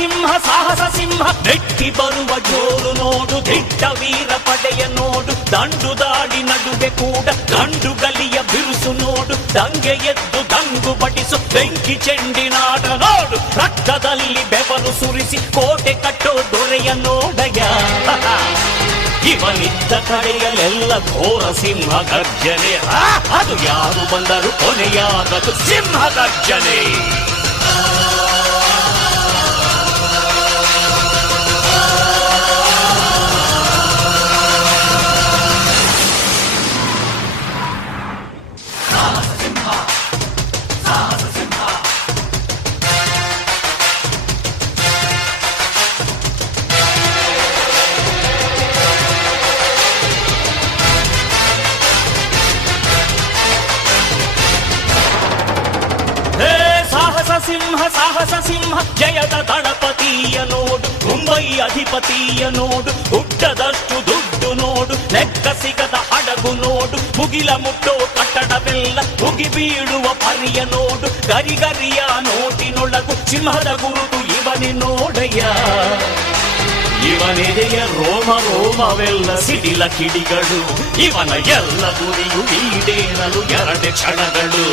ಸಿಂಹ ಸಾಹಸ ಸಿಂಹ ನೆಟ್ಟಿ ಬರುವ ಜೋರು ನೋಡು ದಿಟ್ಟ ವೀರ ಪಡೆಯ ನೋಡು ದಂಡು ದಾಡಿ ನಡುವೆ ಕೂಡ ಗಂಡು ಗಲಿಯ ಬಿರುಸು ನೋಡು ದಂಗೆ ಎದ್ದು ದಂಗು ಬಡಿಸು ಬೆಂಕಿ ಚೆಂಡಿನಾಟ ನೋಡು ರಕ್ತದಲ್ಲಿ ಬೆವರು ಸುರಿಸಿ ಕೋಟೆ ಕಟ್ಟೋ ದೊರೆಯ ನೋಡಯ ಇವನಿದ್ದ ಕಡೆಯಲ್ಲೆಲ್ಲ ಘೋರ ಸಿಂಹ ಗರ್ಜನೆ ಅದು ಯಾರು ಬಂದರು ಕೊನೆಯಾಗದು ಸಿಂಹ ಗರ್ಜನೆ ಸಿಂಹ ಸಾಹಸ ಸಿಂಹ ಜಯದ ದಳಪತಿಯ ನೋಡು ಮುಂಬೈ ಅಧಿಪತಿಯ ನೋಡು ಹುಟ್ಟದಷ್ಟು ದುಡ್ಡು ನೋಡು ಲೆಕ್ಕ ಸಿಗದ ಹಡಗು ನೋಡು ಮುಗಿಲ ಮುಟ್ಟೋ ಕಟ್ಟಡವೆಲ್ಲ ಮುಗಿ ಬೀಳುವ ಪರಿಯ ನೋಡು ಗರಿಗರಿಯ ನೋಟಿನೊಳಗು ಸಿಂಹದ ಗುರುತು ಇವನೇ ನೋಡಯ್ಯ ಇವನೆದೆಯ ರೋಮ ರೋಮವೆಲ್ಲ ಸಿಡಿಲ ಕಿಡಿಗಳು ಇವನ ಎಲ್ಲ ಗುರಿಯು ಈಡೇರಲು 2 ಕ್ಷಣಗಳು